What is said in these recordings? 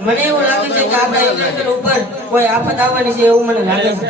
મને એવું લાગે છે કે આપણા ઇન્ટરનેશનલ ઉપર કોઈ આફત આવવાની છે એવું મને લાગે છે.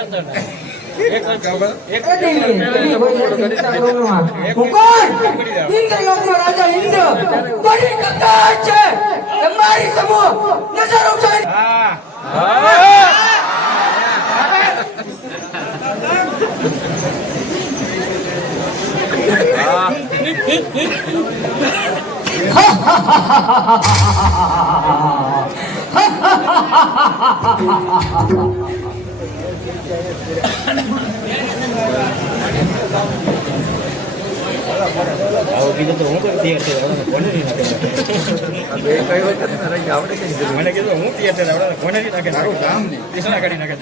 આવું કીધું તો હું તૈયાર થઈ કોને નહીં નાખે મને કીધું હું તૈયાર થઈ કોને નહીં નાખે સારું કામ નહીં પૈસા કાઢી નાખે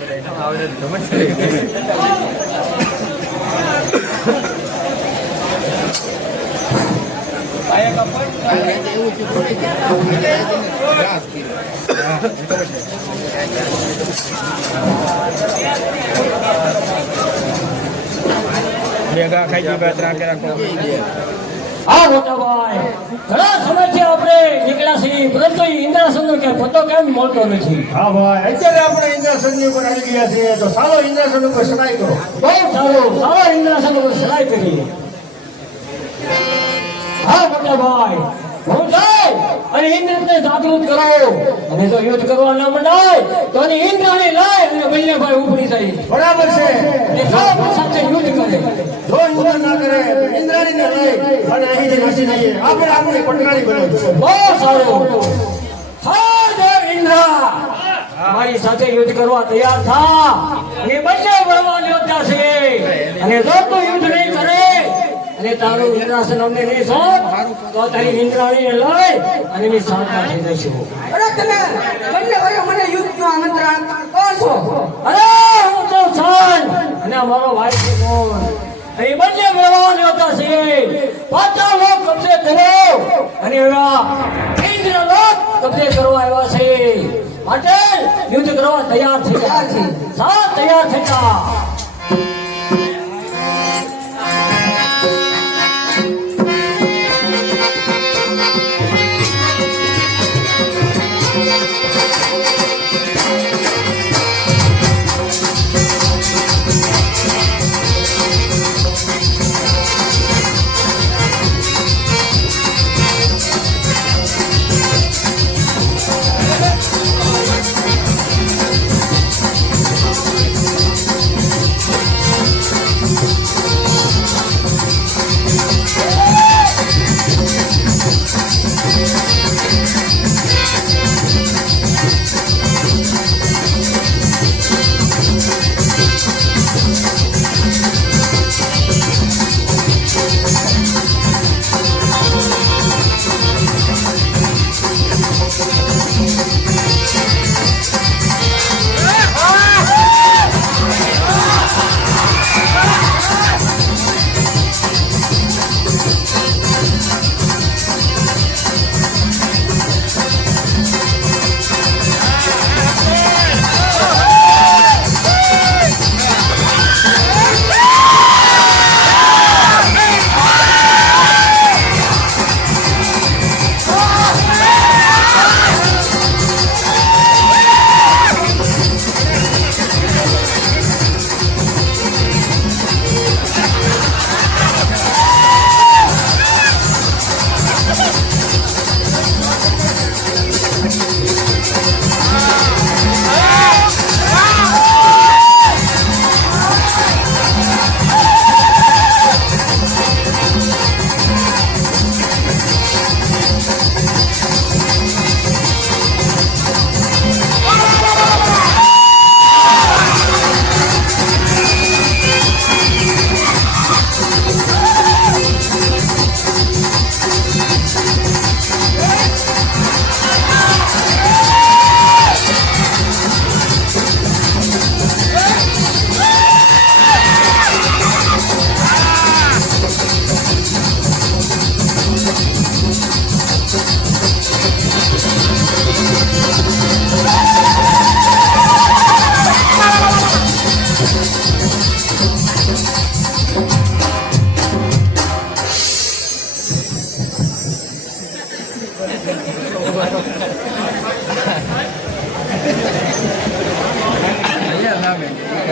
ખાઈ ગયો ત્રણ રાખો. હા મોટાભાઈ, ઘણા સમયથી આપણે નીકળ્યા છીએ, પરંતુ ઇન્દ્રાસનનો કે પતો કેમ મળતો નથી. હા ભાઈ, અત્યારે આપણે ઇન્દ્રાસન ઉપર આવી ગયા છીએ, તો સારો ઇન્દ્રાસન ઉપર સરાય કરો. બહુ સારું, સારો ઇન્દ્રાસન ઉપર સરાય કરીએ. હા મોટાભાઈ, હું જાય અને ઇન્દ્રને જાગૃત કરો, અને જો યુદ્ધ કરવા ન મંડાય તો ઇન્દ્રને લાય અને બલ્લેભાઈ ઉપડી જાય. બરાબર છે. એ સારો સાથે યુદ્ધ કરે. જો ઇન્દ્ર ના કરે ઇન્દ્રાણીને લઈ અને અહીંથી નાસી જઈએ. આપણે આપણી પટરાણી બનાવીશું. બહુ સારું. હા દેવ ઇન્દ્ર, મારી સાથે યુદ્ધ કરવા તૈયાર થા. અને બંને બળવાન યોદ્ધા છે, અને જો તું યુદ્ધ નહીં કરે અને તારું ઇન્દ્રાસન અમને નહીં સોંપ તો તારી ઇન્દ્રાણીને લઈ અને એની સાંતા થઈ જઈશું. અરે તમે બંને ભાઈઓ મને યુદ્ધનું આમંત્રણ કરશો? અરે હું તો સન અને અમારો ભાઈ છે મોહન. એ બંને બળવાન યોદ્ધા છે. પાછા લોક કબજે કરો અને એવા ઇન્દ્ર લોક કબજે કરવા આવ્યા છે. માટે યુદ્ધ કરવા તૈયાર થઈ ગયા છે. સાત તૈયાર થઈ જા.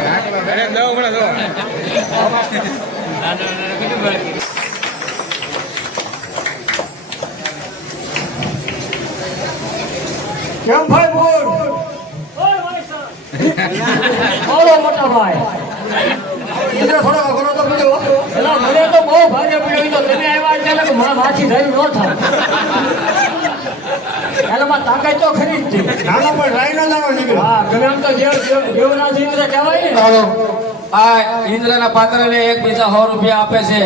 અરે દઉં હમણાં દો કેમ ભાઈ બોલ બોલો મોટા ભાઈ ઇન્દ્ર થોડો અઘરો તો બીજો એલા મને તો બહુ ભાગે પડ્યો તો તમે આવ્યા એટલે કે મારા માથી થયું ન થાય એટલે માં તાકાત તો ખરી જ છે નાનો પણ રાય નો દાણો નીકળ્યો હા ગમે આમ તો દેવરાજ ઇન્દ્ર કહેવાય ને આ ઇન્દ્રના પાત્રને એક બીજા 100 રૂપિયા આપે છે.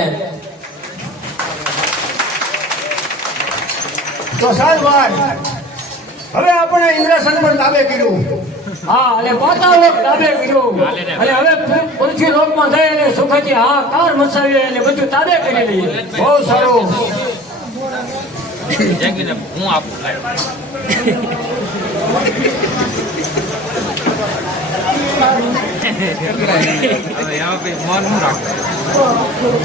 તો સાહેબ ભાઈ હવે આપણે ઇન્દ્રસન પર તાબે કર્યું હા અને પાતાળ લોક તાબે કર્યો અને હવે પૃથ્વી લોકમાં જઈ અને સુખથી હા કાર મચાવી અને બધું તાબે કરી લઈએ. બહુ સારું હું આપું હવે यहाँ पे मन नहीं रखता